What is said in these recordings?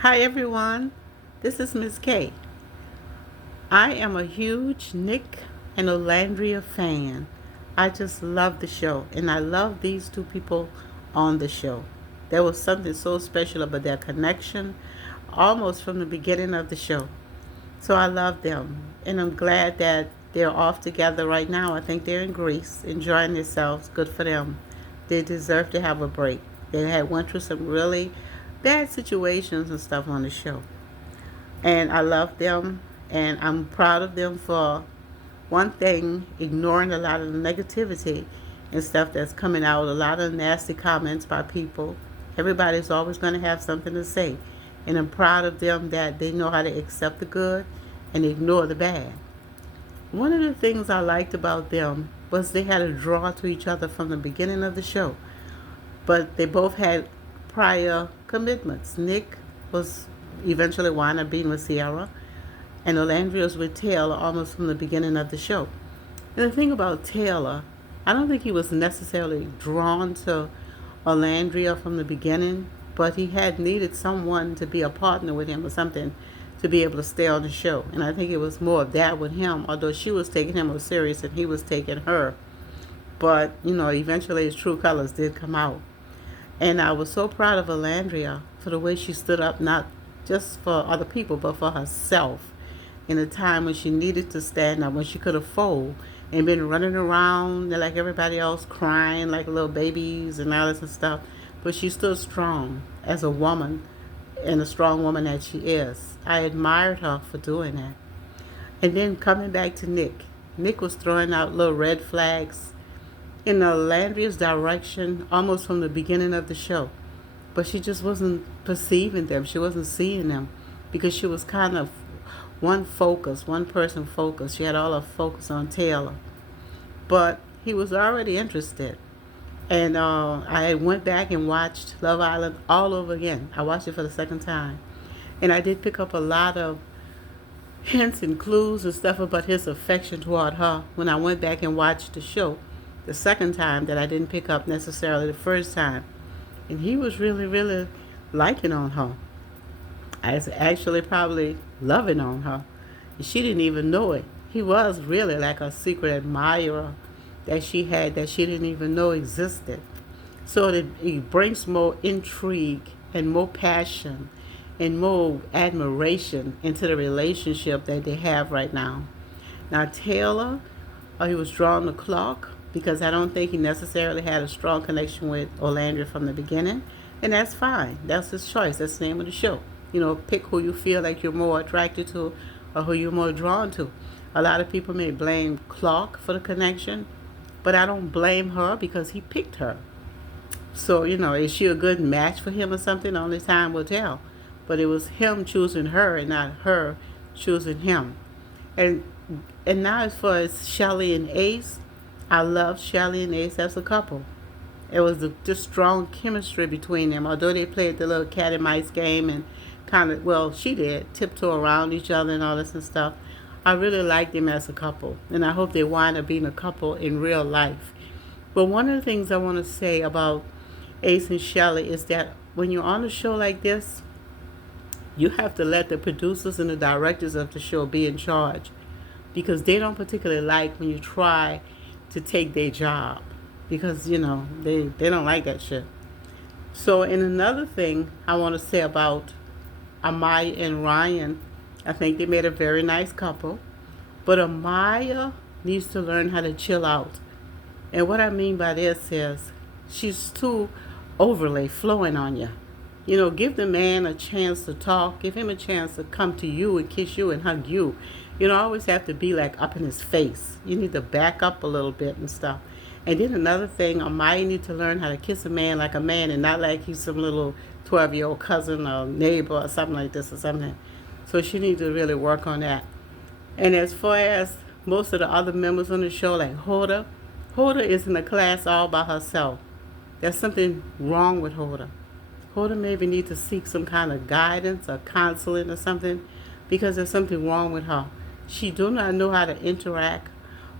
Hi everyone, this is Miss K. I am a huge Nick and Olandria fan. I just love the show and I love these two people on the show. There was something so special about their connection almost from the beginning of the show. So I love them and I'm glad that they're off together right now. I think they're in Greece enjoying themselves. Good for them. They deserve to have a break. They had went through some really bad situations and stuff on the show, and I love them, and I'm proud of them for one thing, ignoring a lot of the negativity and stuff that's coming out, a lot of nasty comments by people. Everybody's always going to have something to say, and I'm proud of them that they know how to accept the good and ignore the bad. One of the things I liked about them was they had a draw to each other from the beginning of the show, but they both had prior commitments. Nick was eventually wound up being with Sierra, and Olandria was with Taylor almost from the beginning of the show. And the thing about Taylor, I don't think he was necessarily drawn to Olandria from the beginning, but he had needed someone to be a partner with him or something to be able to stay on the show. And I think it was more of that with him, although she was taking him more serious and he was taking her. But, eventually his true colors did come out. And I was so proud of Alandria for the way she stood up, not just for other people, but for herself in a time when she needed to stand up, when she could have folded and been running around like everybody else, crying like little babies and all this and stuff. But she stood strong as a woman and a strong woman that she is. I admired her for doing that. And then coming back to Nick. Nick was throwing out little red flags in Landry's direction almost from the beginning of the show. But she just wasn't perceiving them. She wasn't seeing them because she was kind of one person focus. She had all her focus on Taylor. But he was already interested. And I went back and watched Love Island all over again. I watched it for the second time. And I did pick up a lot of hints and clues and stuff about his affection toward her when I went back and watched the show the second time that I didn't pick up necessarily the first time. And he was really, really liking on her. I was actually probably loving on her. And she didn't even know it. He was really like a secret admirer that she had that she didn't even know existed. So it brings more intrigue and more passion and more admiration into the relationship that they have right now. Now, Taylor, he was drawing the clock because I don't think he necessarily had a strong connection with Orlando from the beginning. And that's fine. That's his choice. That's the name of the show. Pick who you feel like you're more attracted to or who you're more drawn to. A lot of people may blame Clark for the connection, but I don't blame her because he picked her. So, is she a good match for him or something? Only time will tell. But it was him choosing her and not her choosing him. And and now as far as Shelly and Ace, I love Shelly and Ace as a couple. It was just strong chemistry between them. Although they played the little cat and mice game and kind of, well, she did, tiptoe around each other and all this and stuff. I really liked them as a couple. And I hope they wind up being a couple in real life. But one of the things I want to say about Ace and Shelly is that when you're on a show like this, you have to let the producers and the directors of the show be in charge because they don't particularly like when you try to take their job because, they don't like that shit. So, and another thing I want to say about Amaya and Ryan, I think they made a very nice couple, but Amaya needs to learn how to chill out. And what I mean by this is she's too overly flowing on you. Give the man a chance to talk. Give him a chance to come to you and kiss you and hug you. You don't always have to be like up in his face. You need to back up a little bit and stuff. And then another thing, Amaya need to learn how to kiss a man like a man and not like he's some little 12-year-old cousin or neighbor or something like this or something. So she needs to really work on that. And as far as most of the other members on the show, like Hoda is in a class all by herself. There's something wrong with Hoda. Hoda maybe need to seek some kind of guidance or counseling or something because there's something wrong with her. She do not know how to interact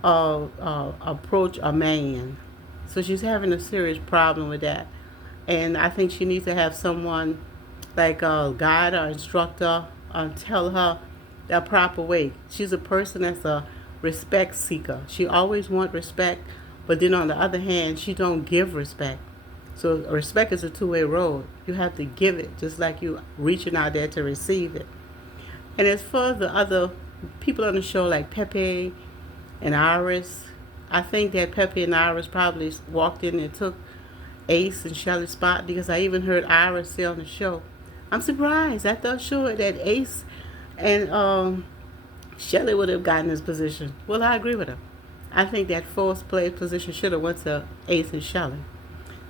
or approach a man. So she's having a serious problem with that. And I think she needs to have someone like guide or instructor, tell her the proper way. She's a person that's a respect seeker. She always want respect, but then on the other hand, she don't give respect. So respect is a two-way road. You have to give it just like you reaching out there to receive it. And as for the other people on the show like Pepe and Iris, I think that Pepe and Iris probably walked in and took Ace and Shelly's spot because I even heard Iris say on the show, I'm surprised. I thought sure that Ace and Shelly would have gotten this position. Well, I agree with her. I think that fourth place position should have went to Ace and Shelly.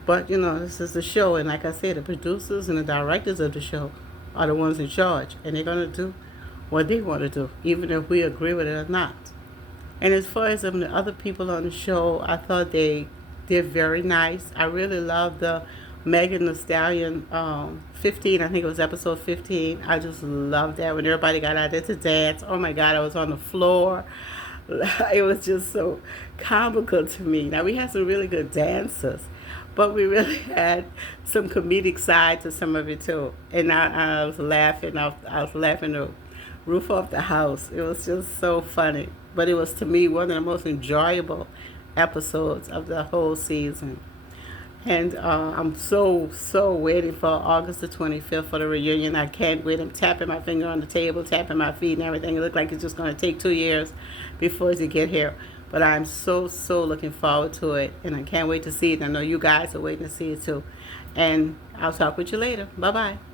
But you know, this is the show, and like I said, the producers and the directors of the show are the ones in charge, and they're gonna do what they want to do, even if we agree with it or not. And as far as the other people on the show, I thought they did very nice. I really loved the Megan Thee Stallion 15. I think it was episode 15. I just loved that when everybody got out there to dance. Oh my God, I was on the floor. It was just so comical to me. Now we had some really good dancers, but we really had some comedic side to some of it too. And I was laughing. I was laughing the roof off the house. It was just so funny. But it was to me one of the most enjoyable episodes of the whole season. And I'm so waiting for August the 25th for the reunion. I can't wait. I'm tapping my finger on the table, tapping my feet and everything. It looks like it's just going to take 2 years before they get here. But I'm so looking forward to it. And I can't wait to see it. I know you guys are waiting to see it too. And I'll talk with you later. Bye-bye.